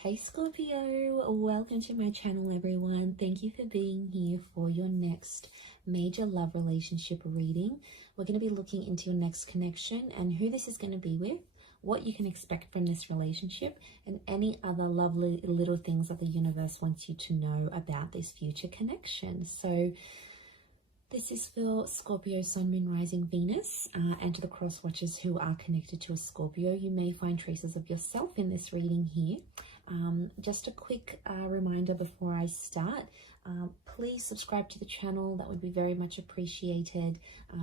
Hey Scorpio, welcome to my channel everyone. Thank you for being here for your next major love relationship reading. We're going to be looking into your next connection and who this is going to be with, what you can expect from this relationship, and any other lovely little things that the universe wants you to know about this future connection. So this is for Scorpio, Sun, Moon, Rising, Venus, and to the cross watchers who are connected to a Scorpio. You may find traces of yourself in this reading here. Just a quick reminder before I start, please subscribe to the channel. That would be very much appreciated.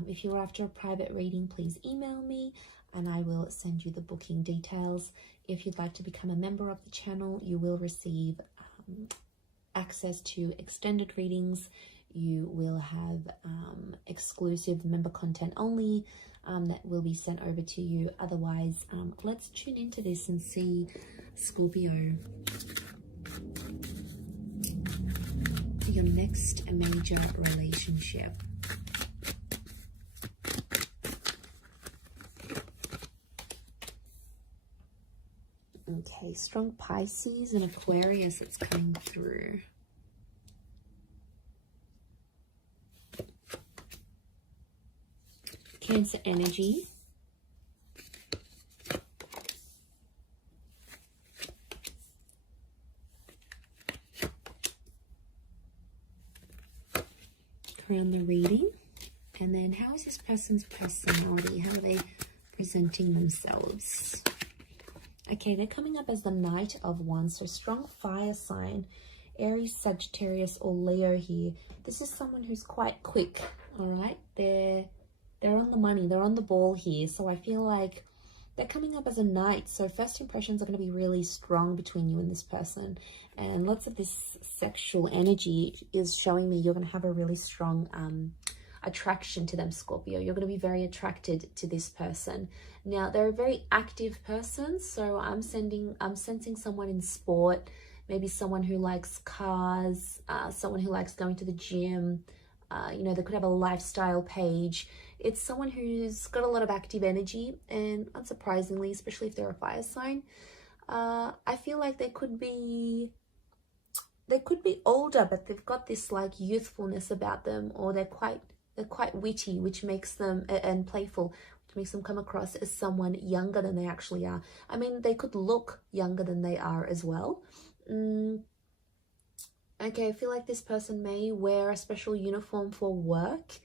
If you're after a private reading, please email me and I will send you the booking details. If you'd like to become a member of the channel, you will receive access to extended readings. You will have exclusive member content only that will be sent over to you. Otherwise, let's tune into this and see, Scorpio, your next major relationship. Okay, strong Pisces and Aquarius that's coming through. Cancer energy. Around the reading. And then how is this person's personality? How are they presenting themselves? Okay, they're coming up as the Knight of Wands. So strong fire sign. Aries, Sagittarius, or Leo here. This is someone who's quite quick, all right? They're on the money, they're on the ball here. So I feel like they're coming up as a knight. So first impressions are going to be really strong between you and this person. And lots of this sexual energy is showing me you're going to have a really strong attraction to them, Scorpio. You're going to be very attracted to this person. Now, they're a very active person. So I'm sensing someone in sport, maybe someone who likes cars, someone who likes going to the gym. You know, they could have a lifestyle page. It's someone who's got a lot of active energy, and unsurprisingly, especially if they're a fire sign, I feel like they could be older, but they've got this like youthfulness about them, or they're quite witty, which makes them, and playful, which makes them come across as someone younger than they actually are. I mean, they could look younger than they are as well. Okay, I feel like this person may wear a special uniform for work,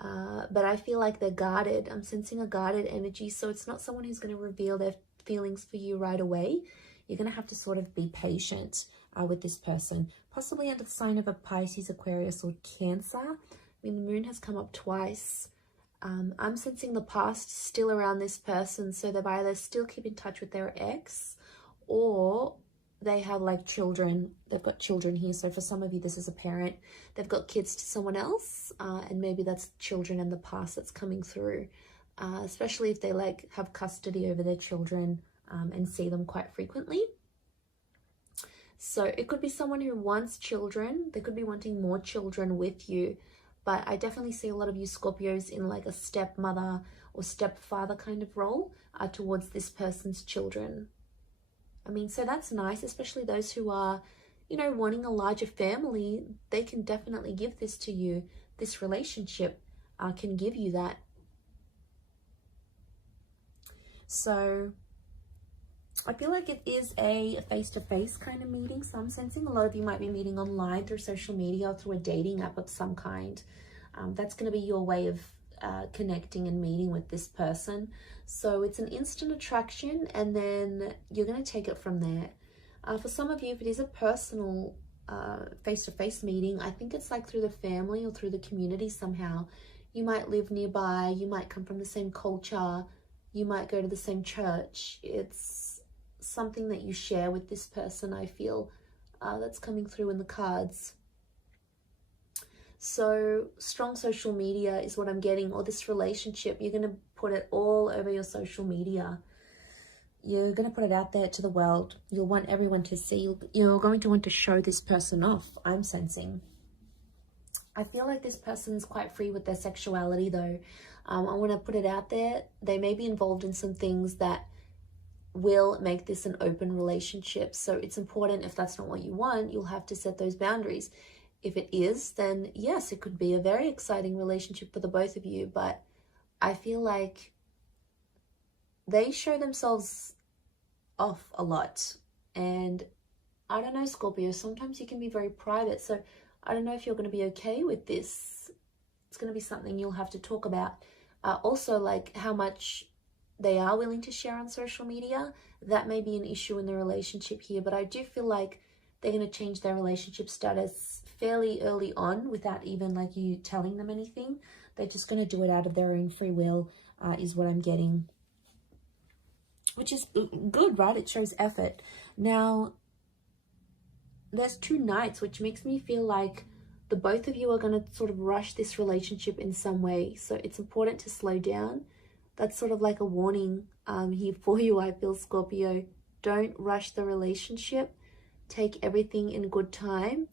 but I feel like they're guarded. I'm sensing a guarded energy, so it's not someone who's going to reveal their feelings for you right away. You're going to have to sort of be patient with this person, possibly under the sign of a Pisces, Aquarius, or Cancer. I mean, the moon has come up twice. I'm sensing the past still around this person, so they've either still keep in touch with their ex, or they have like children. They've got children here. So for some of you, this is a parent. They've got kids to someone else, and maybe that's children in the past that's coming through, especially if they like have custody over their children and see them quite frequently. So it could be someone who wants children. They could be wanting more children with you, but I definitely see a lot of you Scorpios in like a stepmother or stepfather kind of role towards this person's children. I mean, so that's nice, especially those who are, you know, wanting a larger family. They can definitely give this to you. This relationship can give you that. So I feel like it is a face-to-face kind of meeting. So I'm sensing a lot of you might be meeting online through social media or through a dating app of some kind. That's going to be your way of connecting and meeting with this person. So it's an instant attraction, and then you're going to take it from there. For some of you, if it is a personal face-to-face meeting, I think it's like through the family or through the community somehow. You might live nearby, you might come from the same culture, you might go to the same church. It's something that you share with this person, I feel, that's coming through in the cards. So strong social media is what I'm getting, or this relationship, you're going to put it all over your social media. You're going to put it out there to the world. You'll want everyone to see. You're going to want to show this person off, I'm sensing. I feel like this person's quite free with their sexuality though. I want to put it out there. They may be involved in some things that will make this an open relationship. So it's important, if that's not what you want, you'll have to set those boundaries. If it is, then yes, it could be a very exciting relationship for the both of you. But I feel like they show themselves off a lot. And I don't know, Scorpio, sometimes you can be very private. So I don't know if you're going to be okay with this. It's going to be something you'll have to talk about. Also, like how much they are willing to share on social media. That may be an issue in the relationship here. But I do feel like they're going to change their relationship status fairly early on without even like you telling them anything. They're just going to do it out of their own free will, is what I'm getting. Which is good, right? It shows effort. Now, there's 2 knights, which makes me feel like the both of you are going to sort of rush this relationship in some way. So it's important to slow down. That's sort of like a warning here for you, I feel, Scorpio. Don't rush the relationship. Take everything in good time,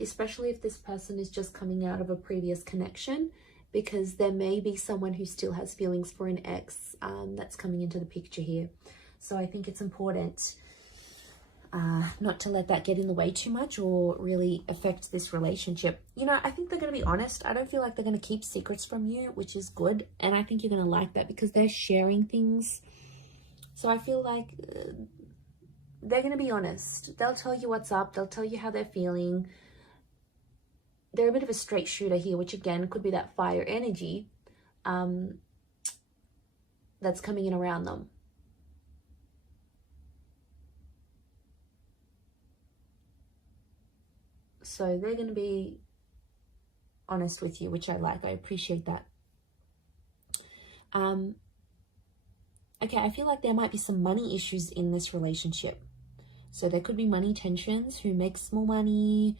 especially if this person is just coming out of a previous connection, because there may be someone who still has feelings for an ex that's coming into the picture here. So I think it's important not to let that get in the way too much or really affect this relationship. You know, I think they're going to be honest. I don't feel like they're going to keep secrets from you, which is good. And I think you're going to like that because they're sharing things. So I feel like they're going to be honest. They'll tell you what's up. They'll tell you how they're feeling. They're a bit of a straight shooter here, which again could be that fire energy that's coming in around them. So they're going to be honest with you, which I like. I appreciate that. Okay, I feel like there might be some money issues in this relationship. So there could be money tensions. Who makes more money?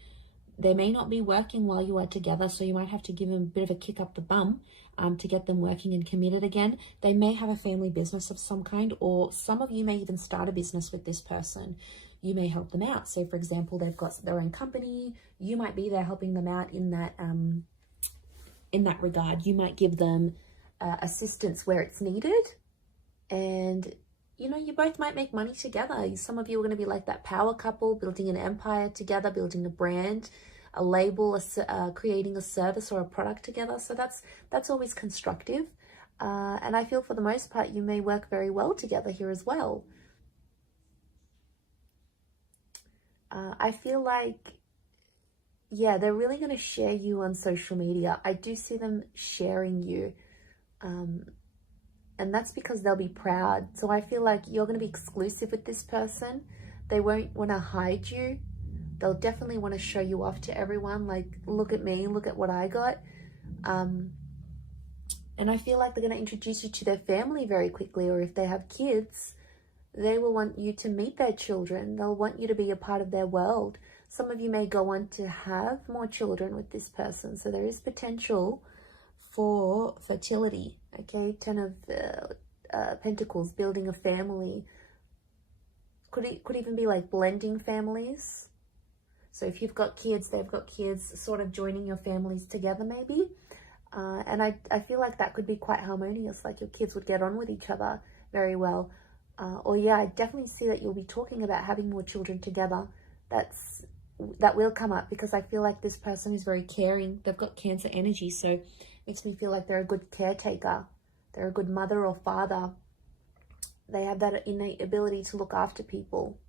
They may not be working while you are together, so you might have to give them a bit of a kick up the bum to get them working and committed again. They may have a family business of some kind, or some of you may even start a business with this person. You may help them out. So, for example, they've got their own company. You might be there helping them out in that regard. You might give them assistance where it's needed, and you know, you both might make money together. Some of you are going to be like that power couple, building an empire together, building a brand, a label, creating a service or a product together. So that's always constructive. And I feel for the most part, you may work very well together here as well. I feel like, yeah, they're really going to share you on social media. I do see them sharing you. And that's because they'll be proud. So I feel like you're going to be exclusive with this person. They won't want to hide you. They'll definitely want to show you off to everyone. Like, look at me, look at what I got. And I feel like they're going to introduce you to their family very quickly. Or if they have kids, they will want you to meet their children. They'll want you to be a part of their world. Some of you may go on to have more children with this person. So there is potential for fertility. Okay, 10 of Pentacles, building a family. Could even be like blending families. So if you've got kids, they've got kids, sort of joining your families together maybe. And I feel like that could be quite harmonious, like your kids would get on with each other very well. Or yeah, I definitely see that you'll be talking about having more children together. That will come up because I feel like this person is very caring. They've got Cancer energy, so makes me feel like they're a good caretaker. They're a good mother or father. They have that innate ability to look after people.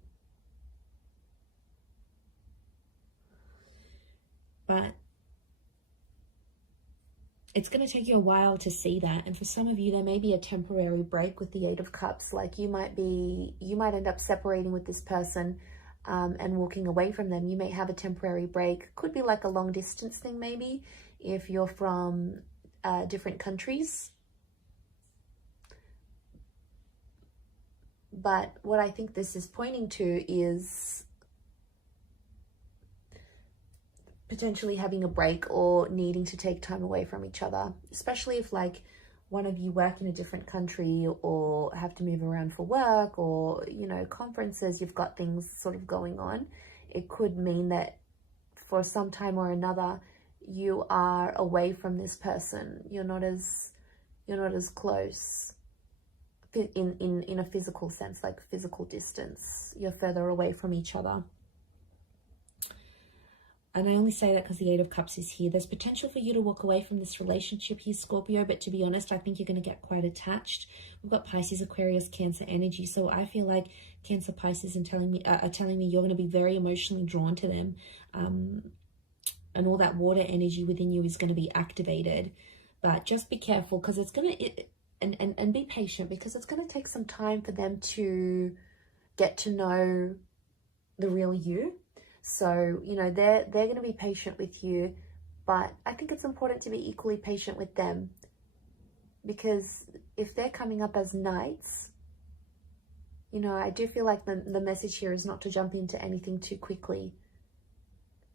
But it's going to take you a while to see that. And for some of you, there may be a temporary break with the 8 of Cups. Like you might end up separating with this person and walking away from them. You may have a temporary break. Could be like a long distance thing maybe, if you're from different countries. But what I think this is pointing to is potentially having a break or needing to take time away from each other, especially if like one of you work in a different country or have to move around for work or, you know, conferences, you've got things sort of going on. It could mean that for some time or another, you are away from this person. You're not as close in a physical sense, like physical distance. You're further away from each other. And I only say that because the Eight of Cups is here. There's potential for you to walk away from this relationship here, Scorpio, but to be honest, I think you're going to get quite attached. We've got Pisces, Aquarius, Cancer energy. So I feel like Cancer, Pisces are telling me you're going to be very emotionally drawn to them. And all that water energy within you is going to be activated. But just be careful, because it's going to... And be patient, because it's going to take some time for them to get to know the real you. So, you know, they're going to be patient with you, but I think it's important to be equally patient with them, because if they're coming up as knights, you know, I do feel like the message here is not to jump into anything too quickly,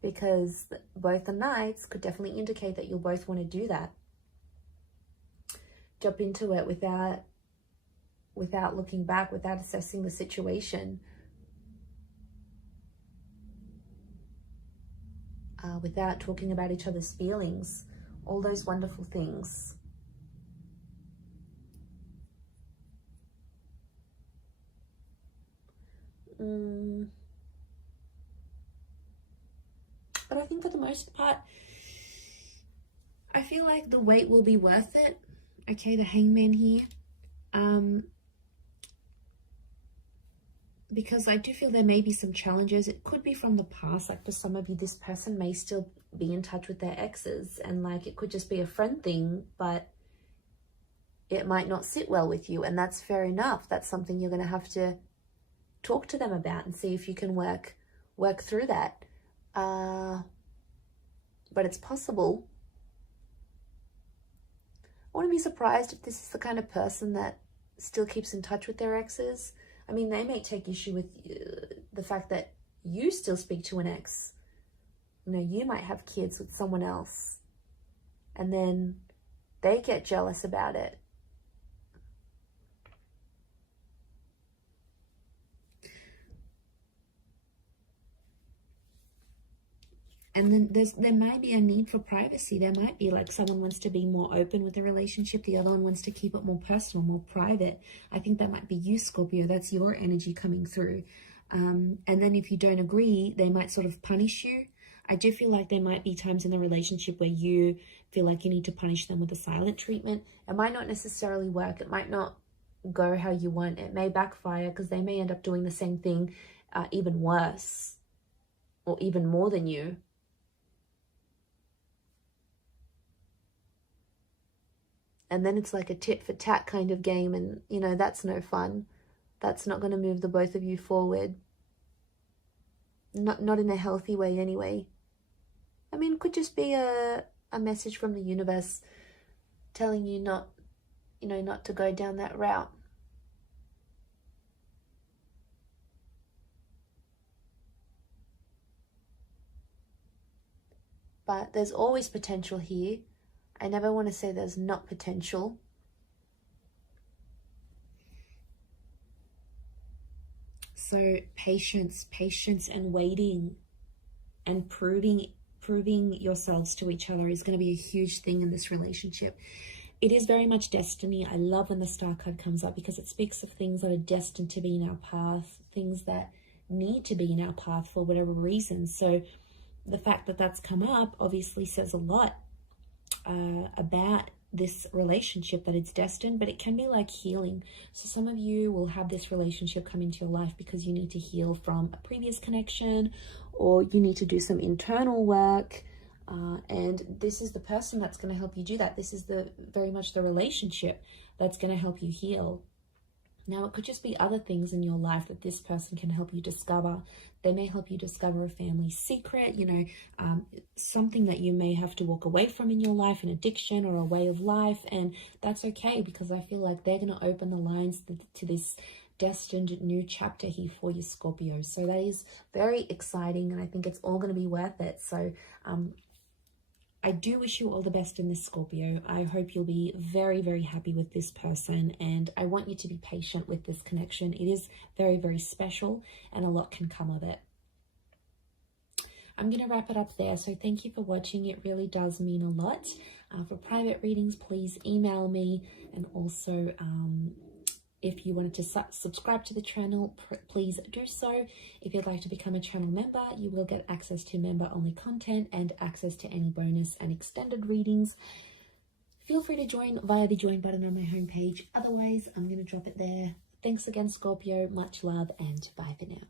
because both the knights could definitely indicate that you'll both want to do that. Jump into it without looking back, without assessing the situation. Without talking about each other's feelings, all those wonderful things. But I think for the most part, I feel like the wait will be worth it. Okay, the Hangman here. Because I do feel there may be some challenges. It could be from the past. Like for some of you, this person may still be in touch with their exes, and like it could just be a friend thing, but it might not sit well with you, and that's fair enough. That's something you're going to have to talk to them about and see if you can work through that. But it's possible. I wouldn't be surprised if this is the kind of person that still keeps in touch with their exes. I mean, they may take issue with the fact that you still speak to an ex. You know, you might have kids with someone else, and then they get jealous about it. And then there might be a need for privacy. There might be like someone wants to be more open with the relationship. The other one wants to keep it more personal, more private. I think that might be you, Scorpio. That's your energy coming through. And then if you don't agree, they might sort of punish you. I do feel like there might be times in the relationship where you feel like you need to punish them with a silent treatment. It might not necessarily work. It might not go how you want. It may backfire, because they may end up doing the same thing, even worse, or even more than you. And then it's like a tit for tat kind of game, and, you know, that's no fun. That's not going to move the both of you forward. Not in a healthy way anyway. I mean, it could just be a message from the universe telling you not to go down that route. But there's always potential here. I never want to say there's not potential. So patience and waiting and proving yourselves to each other is going to be a huge thing in this relationship. It is very much destiny. I love when the Star card comes up, because it speaks of things that are destined to be in our path, things that need to be in our path for whatever reason. So the fact that that's come up obviously says a lot about this relationship, that it's destined. But it can be like healing. So some of you will have this relationship come into your life because you need to heal from a previous connection, or you need to do some internal work, and this is the person that's going to help you do that. This is very much the relationship that's going to help you heal. Now, it could just be other things in your life that this person can help you discover. They may help you discover a family secret, something that you may have to walk away from in your life, an addiction or a way of life. And that's okay, because I feel like they're going to open the lines to this destined new chapter here for you, Scorpio. So that is very exciting, and I think it's all going to be worth it. So I do wish you all the best in this, Scorpio. I hope you'll be very, very happy with this person, and I want you to be patient with this connection. It is very, very special, and a lot can come of it. I'm going to wrap it up there. So thank you for watching. It really does mean a lot. For private readings, please email me, and also If you wanted to subscribe to the channel, please do so. If you'd like to become a channel member, you will get access to member-only content and access to any bonus and extended readings. Feel free to join via the join button on my homepage. Otherwise, I'm going to drop it there. Thanks again, Scorpio. Much love and bye for now.